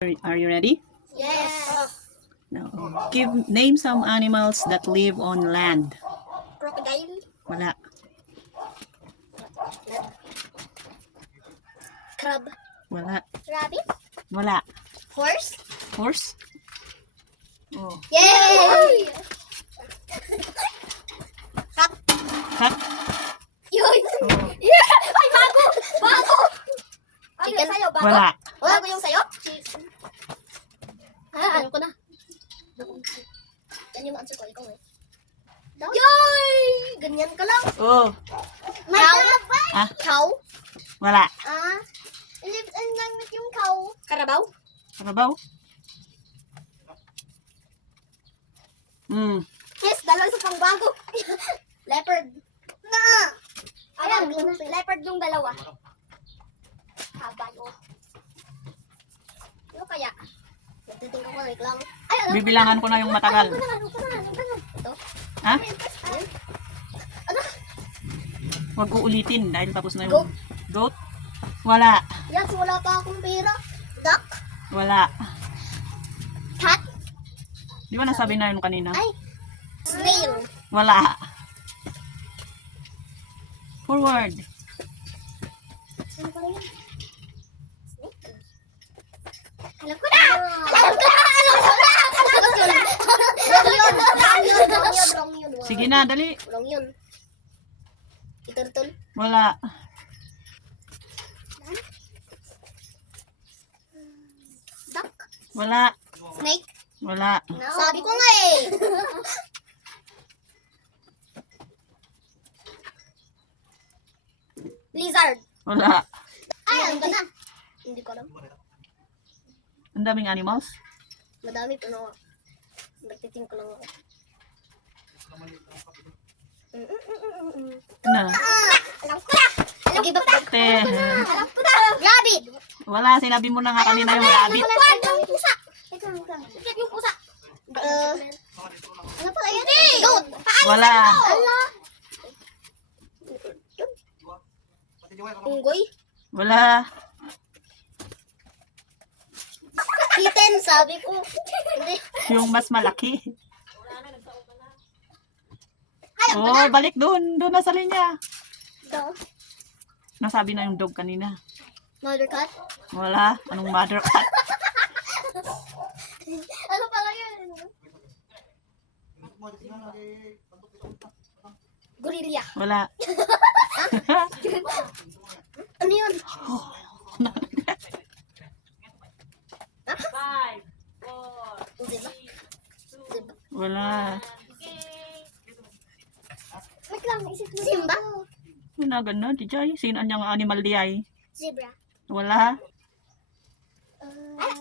Are you ready? Yes. Now, name some animals that live on land. Crocodile. Wala. Crab. Wala. Rabbit. Wala. Horse. Horse? Oh. Yay! Cat. Cat? Yun. Oh. Yeah! Ay, bago! Bago! Chicken. Sa'yo, bago? Wala. Bago yung sa'yo? Alam ko na. Yan yung answer ko. Ikaw eh. Yay! Ganyan ka lang. Oh. Cow. Ah? Cow. Wala. Lives and lang with yung cow. Karabaw. Karabaw? Yes, dalawa isa pang bago. Leopard. Na! Ayan, leopard yung dalawa. Habay, oh. Ano kaya? Nagtiting ko like lang. Ay, alam ko Bibilangan ko na yung matagal. Alam ko na. Ito. Ha? Ay, ano? Huwag ko ulitin dahil tapos na Goat. yung... Goat? Wala. Yes, wala pa akong pera. Duck. Wala. Cat. Di ba nasabi na yun kanina? Ay. Snail. Wala. Forward. Ano pala yun? Snake. Alam ko na! Alam ko na! Wrong yun. Sige na, dali. Wrong yun. Iturtol. Wala. Duck. Wala. Snake. Wala. Sabi ko nga eh. Lizard. Wala. Ay, alam ko na. Hindi ko alam. Ang daming animals. Madami pero nagtiting ko lang ako. Na. Alam ko na. Alam ko na. Te. Alam ko na. Rabbit. Wala, sinabi mo na nga kanina yung rabbit. Yung pusa. Ito yung pusa. Ano pala yun? Goat. Wala. Ala. Unggoy. Wala. Kitten, sabi ko. Hindi. Yung mas malaki. Oh, balik doon. Doon na sa linya. Ito. Nasabi na yung dog kanina. Mother cat. Wala. Anong mother cat? Ano pala yun? Gorilla. Wala. Ano yun? Zebra. Zebra. Wala. Wait lang, isip mo. Simba? Wala ganda, Dijay. Sino ang animal di ay? Zebra. Wala.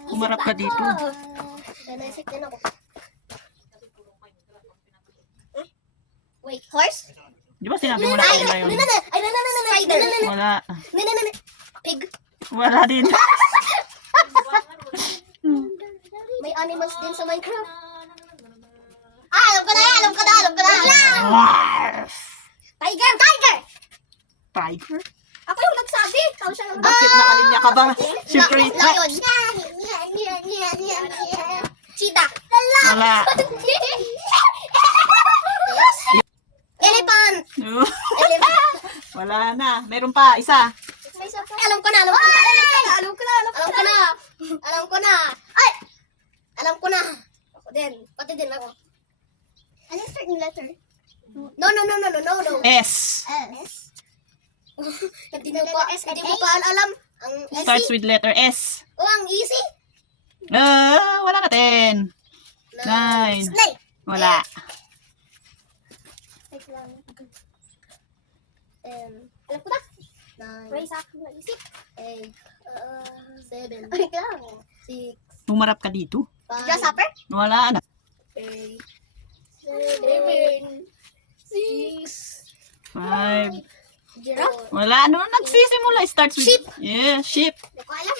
Umarap ka dito. Naisip din ako. Wait, horse? Di ba sinabi mo na kanina yun? Spider. Wala. Pig. Wala din. May animals din sa Minecraft. Alam ko na. Tiger. Tiger? Ako yung nagsabi. Tao siya lang. Bakit nakalinya ka ba? Siyempre. Lion. Cheetah. Wala. Elephant. Elephant. Wala na. Meron pa. Isa. Alam ko na. Ay! Alam ko na. Ako din. Pati din ako. Ano yung start yung letter? No. S. Hindi mo pa alam. Ang Starts easy. with letter S. Oh, ang easy. Wala na 10. 9. Snake. Wala. Alam ko na. 9. Raise up. Isip. 8. 7. Ay, lang. 6. Umarap ka dito. Grasshopper? Wala na. 8. 7. 6. 5. Giraffe? Wala. Ano nagsisimula? Starts with... Sheep. Yeah, sheep. Hindi ko alam.